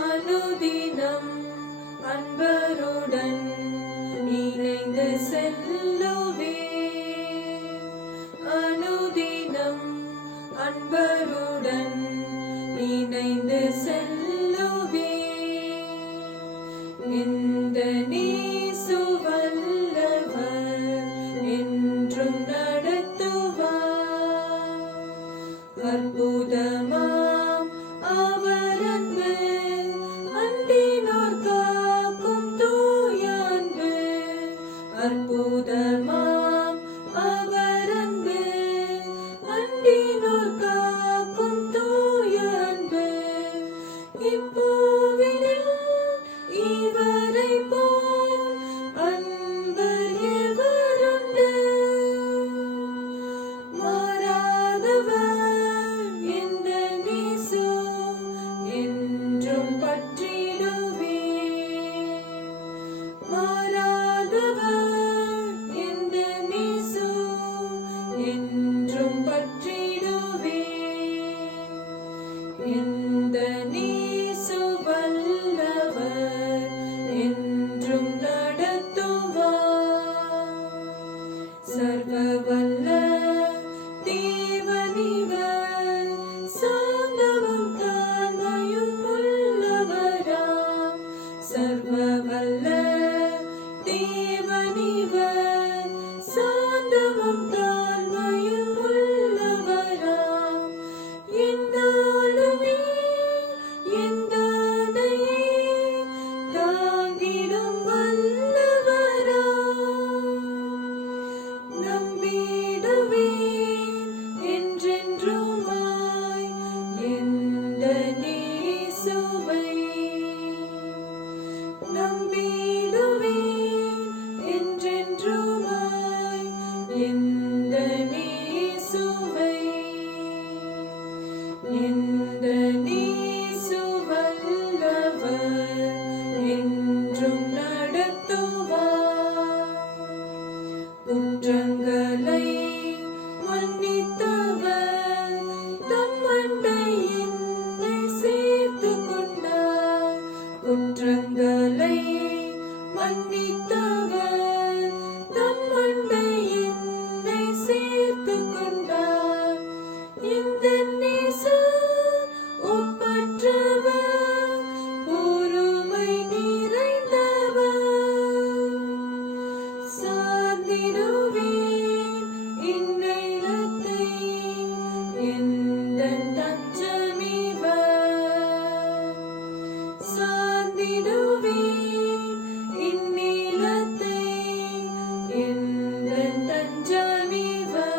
அனுதினம் அன்பருடன் இணைந்து செல்லுவே. அனுதினம் அன்பருடன் இணைந்து செல்லுவே. இந்த நேசு வல்லவர் என்றும் நடத்துவார். அற்புதமாம் அவர் அன்பு, அண்டினோர் காக்கும் தூய அன்பு. அற்புதமாம் அவர் அன்பு, அண்டினோர் காக்கும் தூய அன்பு. இப்பூவினில் இவரை போல் அன்பர் எவருண்டு? மாறாதவர் இந்த நேசு என்றும் பற்றிடுவே. மாறாதவர் இந்த நேசு என்றும் பற்றிடுவே. இந்த நேசு வல்லவர் என்றும் நடத்துவார். சர்வவல்ல தேவனிவர், சாந்தமும் தாழ்மையும் உள்ளவராம். சர்வவல்ல தேவனிவர், சாந்தமும் தாழ்மையும் உள்ளவராம். எந்நாளுமே எந்தனையே தாங்கிடும் வல்லவராம். நம்பிடுவேன் என்றென்றுமாய் இந்த நேசுவை. நம்பிடுவேன் என்றென்றுமாய் இந்த நேசுவை. இந்த நேசு வல்லவர் என்றும் நடத்துவார். குற்றங்களை மன்னித்தவர், தம் அண்டை என்னை சேர்த்துக் கொண்டார். குற்றங்களை மன்னித்தவர், தம் அண்டை என்னை சேர்த்துக் கொண்டார். இந்த நேசு ஒப்பற்றவர், பொறுமை நிறைந்தவர். சார்ந்திடுவேன் இந்நிலத்தை, எந்தன் தஞ்சமிவர். சார்ந்திடுவேன் இந்நிலத்தை, எந்தன் தஞ்சமிவர்.